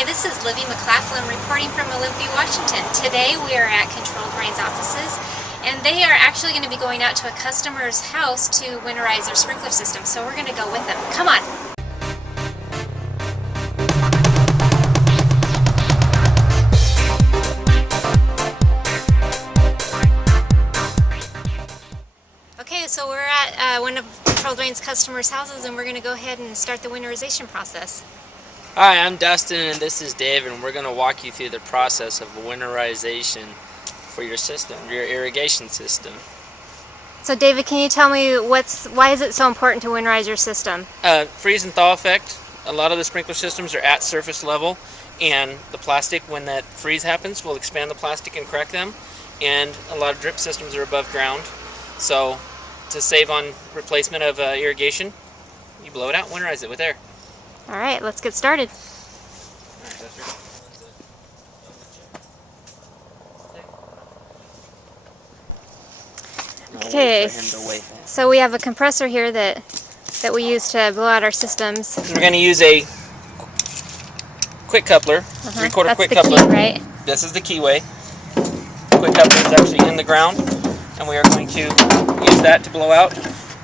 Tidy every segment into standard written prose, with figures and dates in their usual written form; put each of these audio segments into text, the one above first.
Hi, this is Livy McLaughlin reporting from Olympia, Washington. Today we are at Control Drains offices, and they are actually going to be going out to a customer's house to winterize their sprinkler system, so we're going to go with them. Come on! Okay, so we're at one of Control Drain's customers' houses, and we're going to go ahead and start the winterization process. Hi, I'm Dustin and this is Dave, and we're going to walk you through the process of winterization for your system, your irrigation system. So David, can you tell me why is it so important to winterize your system? Freeze and thaw effect. A lot of the sprinkler systems are at surface level, and the plastic, when that freeze happens, will expand the plastic and crack them, and a lot of drip systems are above ground. So to save on replacement of irrigation, you blow it out, winterize it with air. All right, let's get started. Okay, so we have a compressor here that we use to blow out our systems. We're going to use a quick coupler, three-quarter quick coupler. That's the key, right? This is the keyway. Quick coupler is actually in the ground, and we are going to use that to blow out.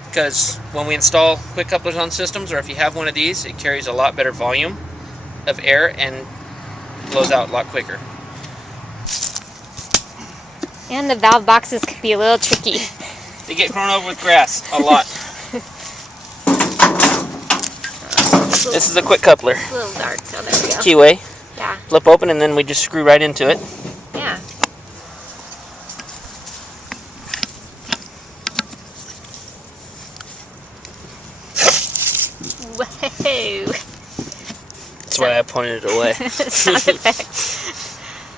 Because when we install quick couplers on systems, or if you have one of these, it carries a lot better volume of air and blows out a lot quicker. And the valve boxes can be a little tricky. They get grown over with grass a lot. This is a quick coupler. It's a little dark, so there we go. Keyway. Yeah. Flip open and then we just screw right into it. Yeah. Whoa! That's why I pointed it away. Sound effect.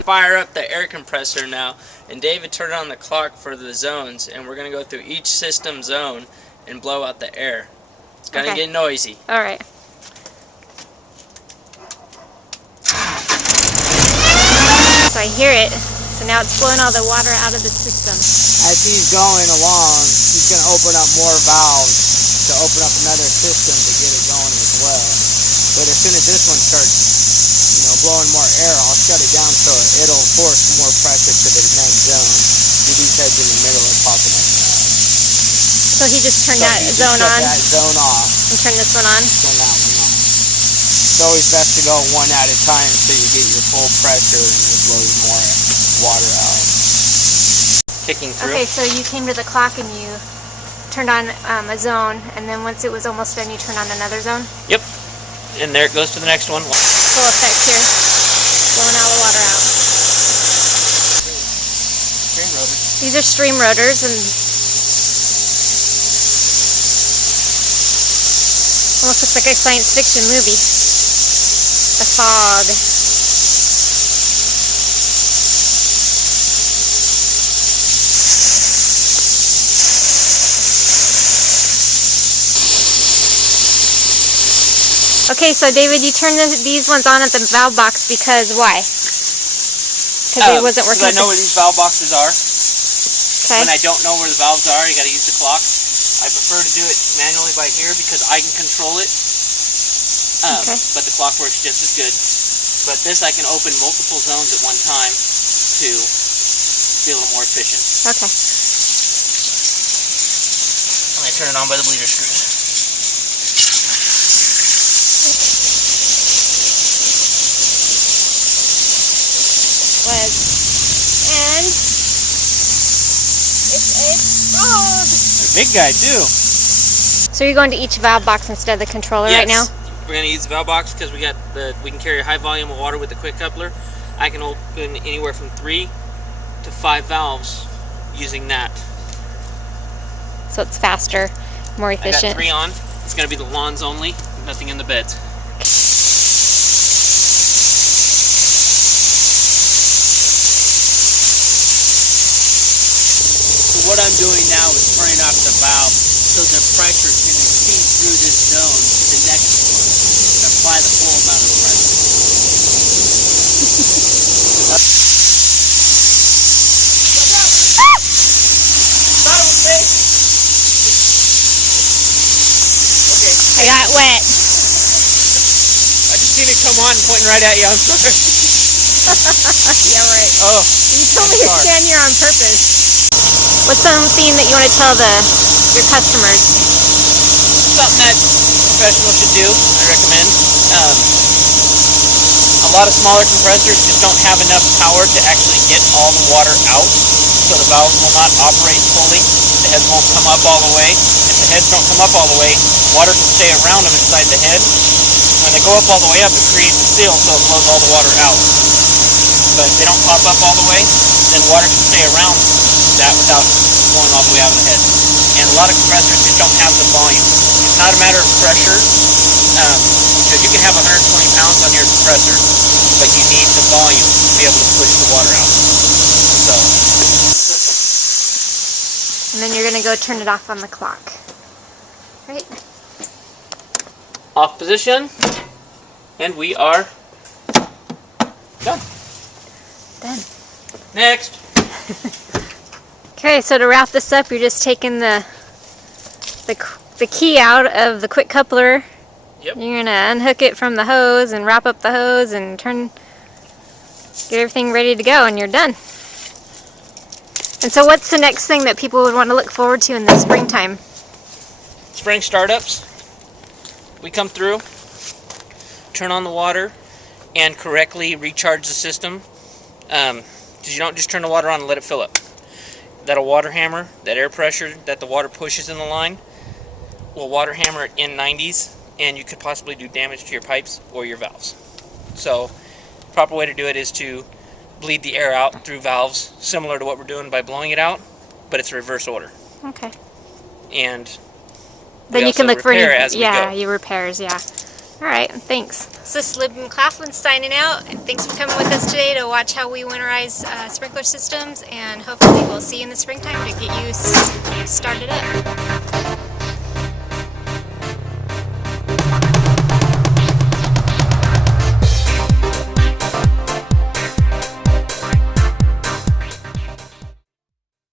Fire up the air compressor now, and David turned on the clock for the zones, and we're going to go through each system zone and blow out the air. It's going to get noisy. All right. So I hear it. So now it's blowing all the water out of the system. As he's going along, he's going to open up more valves to open up another system to get it going as well. But as soon as this one starts, blowing more air, I'll shut it down so it'll force more pressure to the next zone. See, these heads in the middle are popping up now. So he just turned that zone on? That zone off. And turn this one on? Turn that one on. It's always best to go one at a time so you get your full pressure and it blows more water out. Kicking through. Okay, so you came to the clock and you turned on a zone, and then once it was almost done, you turned on another zone? Yep. And there it goes to the next one. Full effect here. Blowing all the water out. Stream rotors. These are stream rotors, and almost looks like a science fiction movie. The fog. Okay, so David, you turned these ones on at the valve box because why? Because it wasn't working. Because I know where these valve boxes are. Okay. When I don't know where the valves are, you got to use the clock. I prefer to do it manually by here because I can control it. But the clock works just as good. But this, I can open multiple zones at one time to be a little more efficient. Okay. And I turn it on by the bleeder screws. And it's froze. Big guy too. So you're going to each valve box instead of the controller right now? We're going to use the valve box because we can carry a high volume of water with the quick coupler. I can open anywhere from 3 to 5 valves using that. So it's faster, more efficient. I got 3 on. It's going to be the lawns only, nothing in the beds. What I'm doing now is turning off the valve so the pressure can feed through this zone to the next one and apply the full amount of pressure. I got wet. I just seen it come wanting pointing right at you. I'm sorry. Yeah, right. Oh. You told me to stand here on purpose. What's something that you want to tell your customers? Something that professionals should do, I recommend. A lot of smaller compressors just don't have enough power to actually get all the water out, so the valves will not operate fully. The heads won't come up all the way. If the heads don't come up all the way, water can stay around them inside the head. When they go up all the way up, it creates a seal, so it blows all the water out. But if they don't pop up all the way, then water can stay around that without going all the way out of the head. And a lot of compressors just don't have the volume. It's not a matter of pressure. Because you can have 120 pounds on your compressor, but you need the volume to be able to push the water out. So, and then you're going to go turn it off on the clock. Right? Off position, and we are done. Done. Next. Okay, so to wrap this up, you're just taking the key out of the quick coupler. Yep. You're going to unhook it from the hose and wrap up the hose and get everything ready to go, and you're done. And so what's the next thing that people would want to look forward to in the springtime? Spring startups. We come through, turn on the water, and correctly recharge the system. Because you don't just turn the water on and let it fill up. That'll water hammer, that air pressure that the water pushes in the line will water hammer it in 90s, and you could possibly do damage to your pipes or your valves. So the proper way to do it is to bleed the air out through valves, similar to what we're doing by blowing it out, but it's reverse order. Okay. And then you can look for your repairs, yeah. All right, thanks. So this is Libby McLaughlin signing out, and thanks for coming with us today to watch how we winterize sprinkler systems, and hopefully we'll see you in the springtime to get you started up.